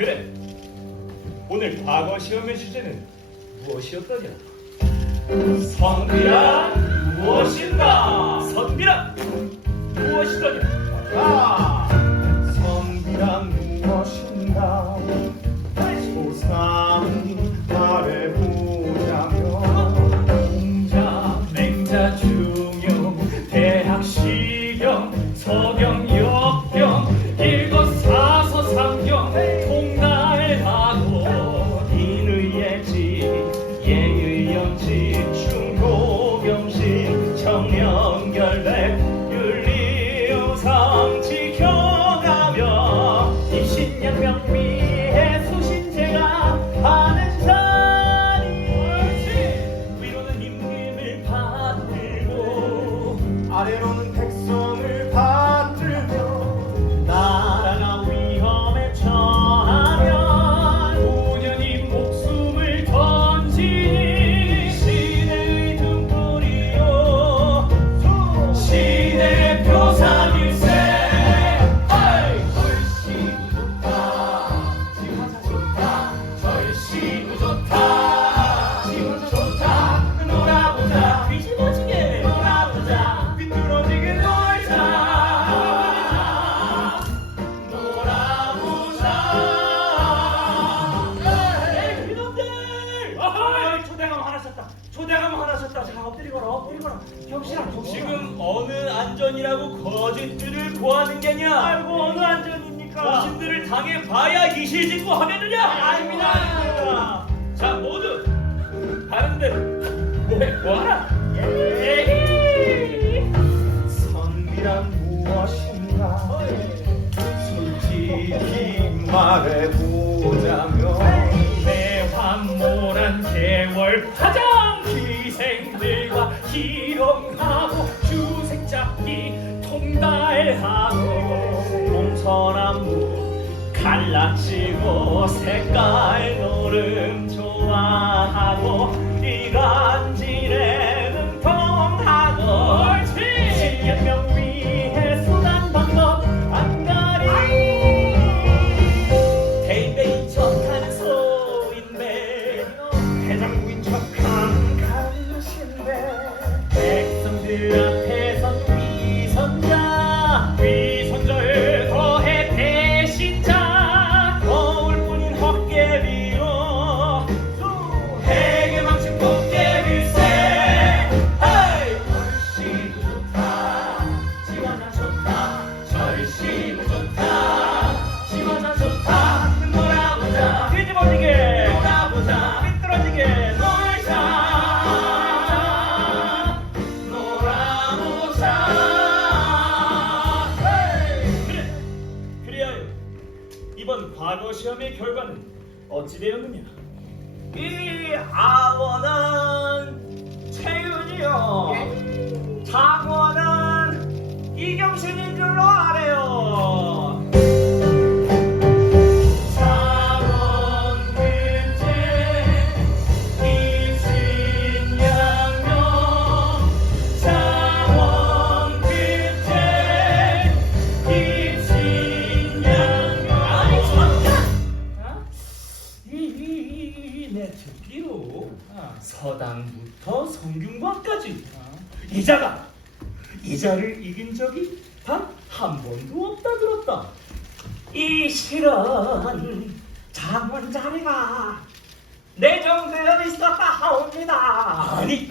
그래. 오늘 과거 시험의 주제는 무엇이었더냐? 선비란 무엇인가? 선비란 무엇이더냐? 아! 일거사서 거짓들을 고하는 게냐 아이고 어느 안전입니까? 거짓들을 당해 봐야 이실직고 하겠느냐? 아닙니다 아닙니다. 자 모두 다른 데로 뭐해 뭐하라 선비란 무엇인가? 솔직히 말해보자면 내 환몰한 개월 파장 희생들과 희롱하고 주색 잡기 통달하고 동서남북 갈라치고 색깔 노름 좋아하고 이간 이번 과거 시험의 결과는 어찌 되었느냐? 이 아원은 최윤이요. 장원 서당부터 성균관까지 이자가 이자를 이긴 적이 단 한 번도 없다 들었다. 이 실은 장원 자리가 내정되어 있었다 하옵니다. 아니